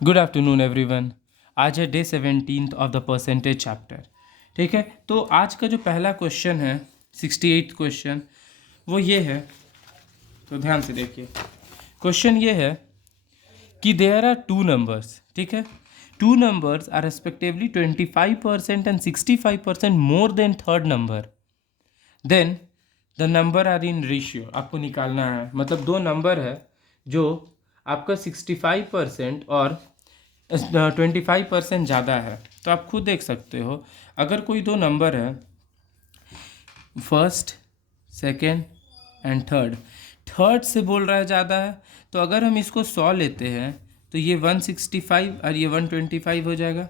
Good afternoon everyone. आज है day 17 of the percentage chapter. ठीक है, तो आज का जो पहला क्वेश्चन है 68 क्वेश्चन वो ये है, तो ध्यान से देखिए। क्वेश्चन ये है कि देयर आर टू नंबर्स। ठीक है, two numbers are respectively 25% and 65% more than third number, then the number are in ratio. आपको निकालना है, मतलब दो नंबर है जो आपका 65% और 25% ज़्यादा है। तो आप खुद देख सकते हो, अगर कोई दो नंबर है first, second and third, third से बोल रहा है ज़्यादा है, तो अगर हम इसको 100 लेते हैं तो ये 165 और ये 125 हो जाएगा।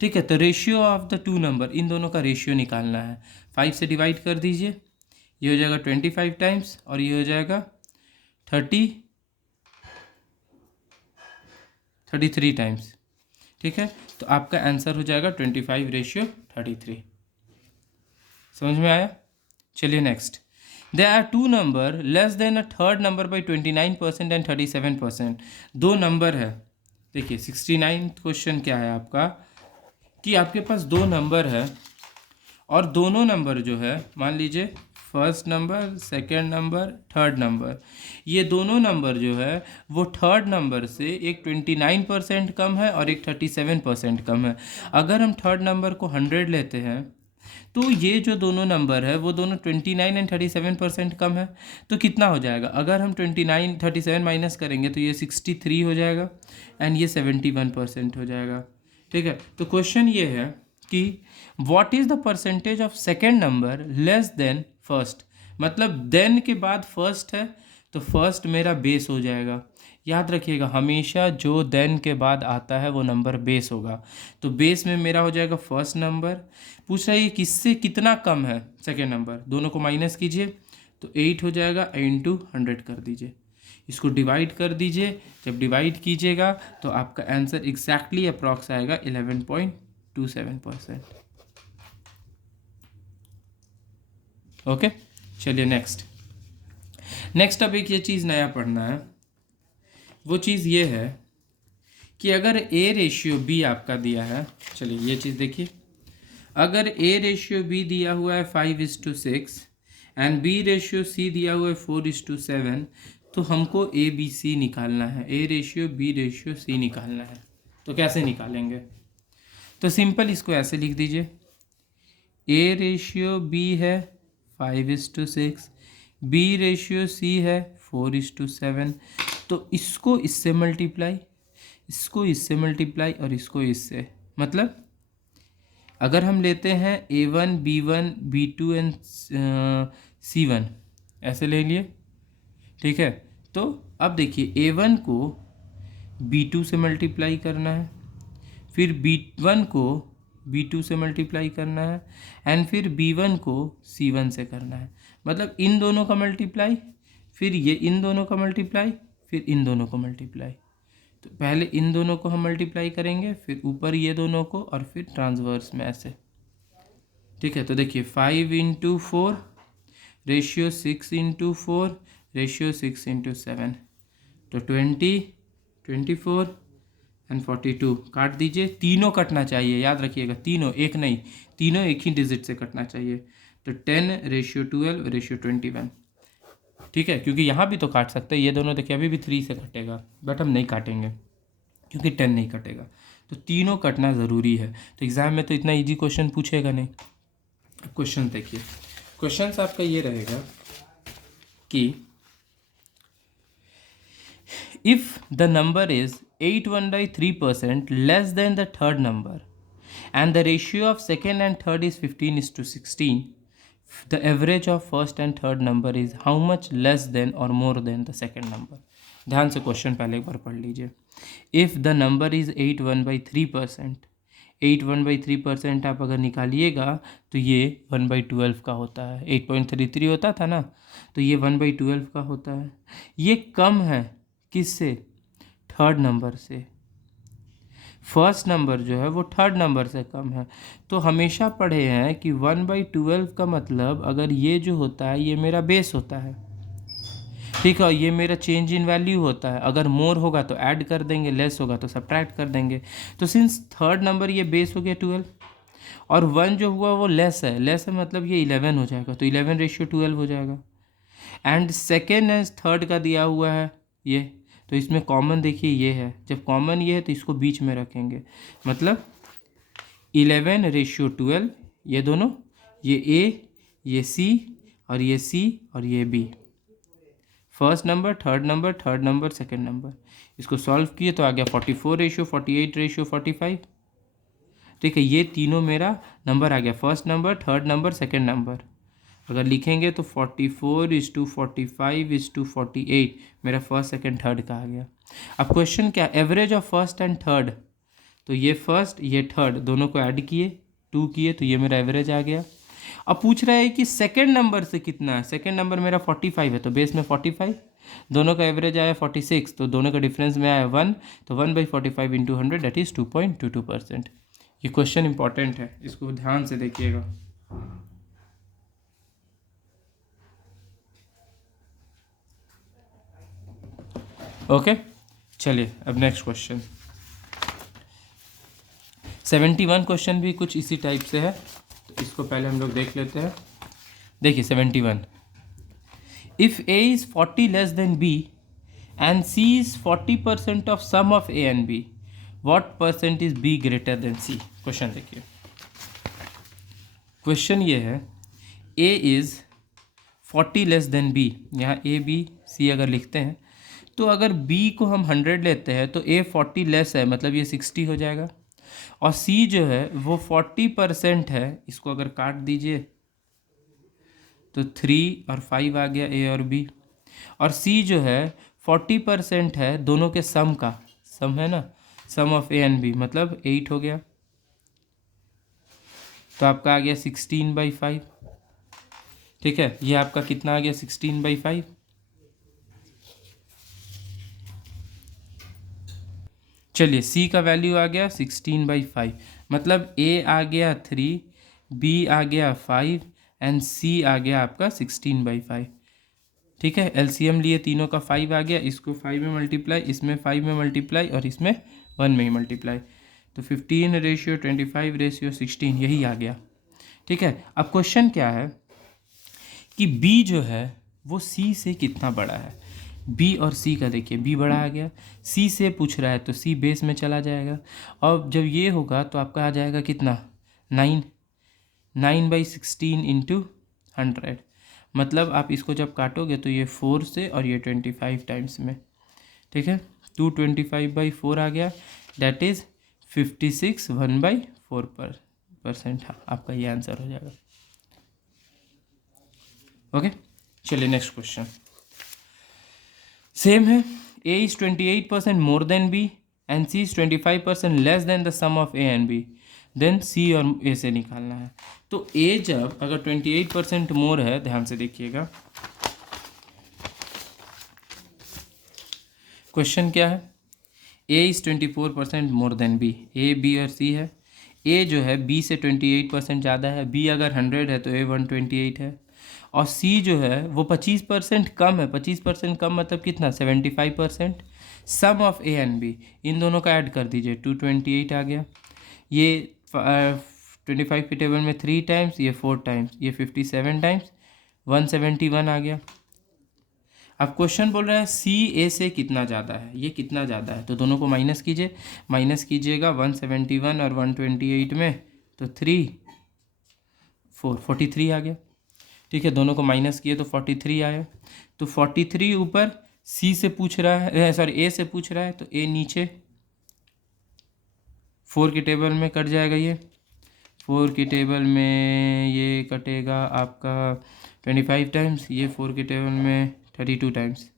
ठीक है, तो ratio of the two number, इन दोनों का रेशियो निकालना है। 5 से डिवाइड कर दीजिए, ये हो जाएगा 25 टाइम्स और ये हो जाएगा 33 टाइम्स। ठीक है, तो आपका आंसर हो जाएगा 25:33। समझ में आया? चलिए next. There are two number less than a third number by 29% and 37%। दो नंबर है, देखिए 69 क्वेश्चन क्या है आपका कि आपके पास दो नंबर है और दोनों नंबर जो है, मान लीजिए first number, second number, third number, ये दोनों नंबर जो है वो थर्ड नंबर से एक 29% कम है और एक 37% कम है। अगर हम थर्ड नंबर को 100 लेते हैं तो ये जो दोनों नंबर है वो दोनों 29 एंड 37% कम है। तो कितना हो जाएगा? अगर हम 29 37 माइनस करेंगे तो ये 63 हो जाएगा एंड ये 71% हो जाएगा। ठीक है, तो क्वेश्चन ये है कि what is the percentage of second number less then first. मतलब देन के बाद फर्स्ट है तो फर्स्ट मेरा बेस हो जाएगा। याद रखिएगा, हमेशा जो देन के बाद आता है वो नंबर बेस होगा। तो बेस में मेरा हो जाएगा फर्स्ट नंबर। पूछ रहा है किससे कितना कम है सेकेंड नंबर, दोनों को माइनस कीजिए तो 8 हो जाएगा, इंटू 100 कर दीजिए, इसको डिवाइड कर दीजिए। जब डिवाइड कीजिएगा तो आपका आंसर एग्जैक्टली अप्रॉक्स आएगा 11.27%। ओके, चलिए नेक्स्ट अब एक ये चीज़ नया पढ़ना है। वो चीज़ ये है कि अगर ए रेशियो बी आपका दिया है, चलिए ये चीज़ देखिए, अगर ए रेशियो बी दिया हुआ है 5:6 एंड बी रेशियो सी दिया हुआ है 4:7, तो हमको ए बी सी निकालना है, A ratio B ratio C निकालना है। तो कैसे निकालेंगे? तो सिंपल इसको ऐसे लिख दीजिए, ए रेशियो बी है 5:6, बी रेशियो सी है 4:7, तो इसको इससे मल्टीप्लाई, इसको इससे मल्टीप्लाई और इसको इससे, मतलब अगर हम लेते हैं A1 B1 B2 and C1, ऐसे ले लिए। ठीक है, तो अब देखिए A1 को B2 से मल्टीप्लाई करना है, फिर B1 को B2 से मल्टीप्लाई करना है एंड फिर B1 को C1 से करना है। मतलब इन दोनों का मल्टीप्लाई, फिर ये इन दोनों का मल्टीप्लाई, फिर इन दोनों को मल्टीप्लाई। तो पहले इन दोनों को हम मल्टीप्लाई करेंगे, फिर ऊपर ये दोनों को, और फिर ट्रांसवर्स में ऐसे। ठीक है, तो देखिए 5:4 रेशियो 6:4 रेशियो 6:7, तो 20 24 एंड 42 काट दीजिए। तीनों कटना चाहिए, याद रखिएगा, तीनों, एक नहीं, तीनों एक ही डिजिट से कटना चाहिए। तो 10:12 रेशियो 21। ठीक है, क्योंकि यहाँ भी तो काट सकते हैं, ये दोनों देखिए अभी भी 3 से कटेगा, बट हम नहीं काटेंगे क्योंकि 10 नहीं कटेगा। तो तीनों कटना ज़रूरी है। तो एग्ज़ाम में तो इतना इजी क्वेश्चन पूछेगा नहीं। क्वेश्चन देखिए, क्वेश्चन आपका ये रहेगा कि if the number is 81/3% less than the third number and the ratio of second and third is 15:16, the average of first and third number is how much less than or more than the second number। ध्यान से question पहले एक बार पढ़ लीजिए। If the number is 81/3%, 81/3% आप अगर निकालिएगा तो ये 1/12 का होता है। 8.33 होता था ना, तो ये 1/12 का होता है। ये कम है किससे? थर्ड नंबर से। फर्स्ट नंबर जो है वो थर्ड नंबर से कम है। तो हमेशा पढ़े हैं कि 1/12 का मतलब, अगर ये जो होता है ये मेरा बेस होता है, ठीक है, ये मेरा चेंज इन वैल्यू होता है, अगर मोर होगा तो ऐड कर देंगे, लेस होगा तो सब्ट्रैक्ट कर देंगे। तो सिंस थर्ड नंबर ये बेस हो गया 12 और 1 जो हुआ वो लेस है, लेस है मतलब ये 11 हो जाएगा, तो 11:12 हो जाएगा। एंड सेकेंड एंड थर्ड का दिया हुआ है ये, तो इसमें कॉमन देखिए ये है, जब कॉमन ये है तो इसको बीच में रखेंगे, मतलब 11:12 ये दोनों, ये ए, ये सी और ये सी और ये B, first number, third number, second number. इसको सॉल्व किए तो आ गया 44:48:45। ठीक है, ये तीनों मेरा नंबर आ गया, first number, third number, second number. अगर लिखेंगे तो 44:45:48 मेरा फर्स्ट सेकेंड थर्ड का आ गया। अब क्वेश्चन क्या, average of first and third, तो ये फर्स्ट ये थर्ड दोनों को ऐड किए 2 किए तो ये मेरा एवरेज आ गया। अब पूछ रहा है कि सेकेंड नंबर से कितना है, सेकेंड नंबर मेरा 45 है तो बेस में 45, दोनों का एवरेज आया 46, तो दोनों का डिफरेंस में आया 1, तो 1/45 × 100 दैट इज़ 2.22%। ये क्वेश्चन इंपॉर्टेंट है, इसको ध्यान से देखिएगा। ओके, चलिए अब नेक्स्ट क्वेश्चन 71 क्वेश्चन भी कुछ इसी टाइप से है, तो इसको पहले हम लोग देख लेते हैं। देखिए 71, if A is 40 less than B and C is 40% of sum of A and B, what percent is B greater than C. Question देखिए, क्वेश्चन ये है A is 40 less than B, यहाँ ए बी सी अगर लिखते हैं तो अगर b को हम 100 लेते हैं तो a 40 लेस है, मतलब ये 60 हो जाएगा, और c जो है वो 40% है, इसको अगर काट दीजिए तो 3 और 5 आ गया a और b, और c जो है 40% है दोनों के सम का, सम है ना, सम ऑफ a एंड b, मतलब 8 हो गया, तो आपका आ गया 16/5। ठीक है, ये आपका कितना आ गया 16/5। चलिए c का वैल्यू आ गया 16/5, मतलब a आ गया 3, b आ गया 5 एंड c आ गया आपका 16/5। ठीक है, एलसीएम लिए तीनों का 5 आ गया, इसको 5 में मल्टीप्लाई, इसमें 5 में मल्टीप्लाई और इसमें 1 में ही मल्टीप्लाई, तो 15:25:16 यही आ गया। ठीक है, अब क्वेश्चन क्या है कि b जो है वो c से कितना बड़ा है। b और c का देखिए, b बड़ा आ गया, c से पूछ रहा है तो c बेस में चला जाएगा, और जब ये होगा तो आपका आ जाएगा कितना 9/16 × 100, मतलब आप इसको जब काटोगे तो ये 4 से और ये 25 टाइम्स में। ठीक है, 225/4 आ गया, दैट इज़ 56 1/4%। हाँ, आपका ये आंसर हो जाएगा। ओके, चलिए नेक्स्ट क्वेश्चन सेम है, a is 28% more than b and c is 25% less than the sum of a and b, then c और a से निकालना है। तो a जब अगर 28% मोर है, ध्यान से देखिएगा क्वेश्चन क्या है, a is 24% more than b, a b और c है, a जो है b से 28% ज़्यादा है, b अगर 100 है तो a 128 है, और c जो है वो 25% कम है, 25% कम मतलब कितना 75%, सम ऑफ a एंड b, इन दोनों का ऐड कर दीजिए 228 आ गया, ये 25 के टेबल में 3 टाइम्स, ये 4 टाइम्स, ये 57 टाइम्स 171 आ गया। अब क्वेश्चन बोल रहा है c a से कितना ज़्यादा है, ये कितना ज़्यादा है, तो दोनों को माइनस कीजिए, माइनस कीजिएगा 171 और 128 में तो 43 आ गया। ठीक है, दोनों को माइनस किए तो 43 आया, तो 43 ऊपर c से पूछ रहा है, सॉरी a से पूछ रहा है, तो a नीचे 4 के टेबल में कट जाएगा, ये 4 के टेबल में ये कटेगा आपका 25 टाइम्स, ये 4 के टेबल में 32 टाइम्स,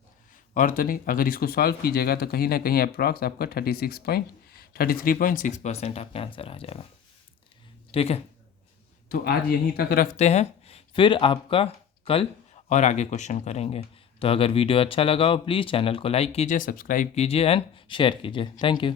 और तो नहीं, अगर इसको सॉल्व कीजिएगा तो कहीं ना कहीं अप्रॉक्स आपका 33.6% आपका आंसर आ जाएगा। ठीक है, तो आज यहीं तक रखते हैं, फिर आपका कल और आगे क्वेश्चन करेंगे। तो अगर वीडियो अच्छा लगा हो प्लीज़ चैनल को लाइक कीजिए, सब्सक्राइब कीजिए एंड शेयर कीजिए। Thank you.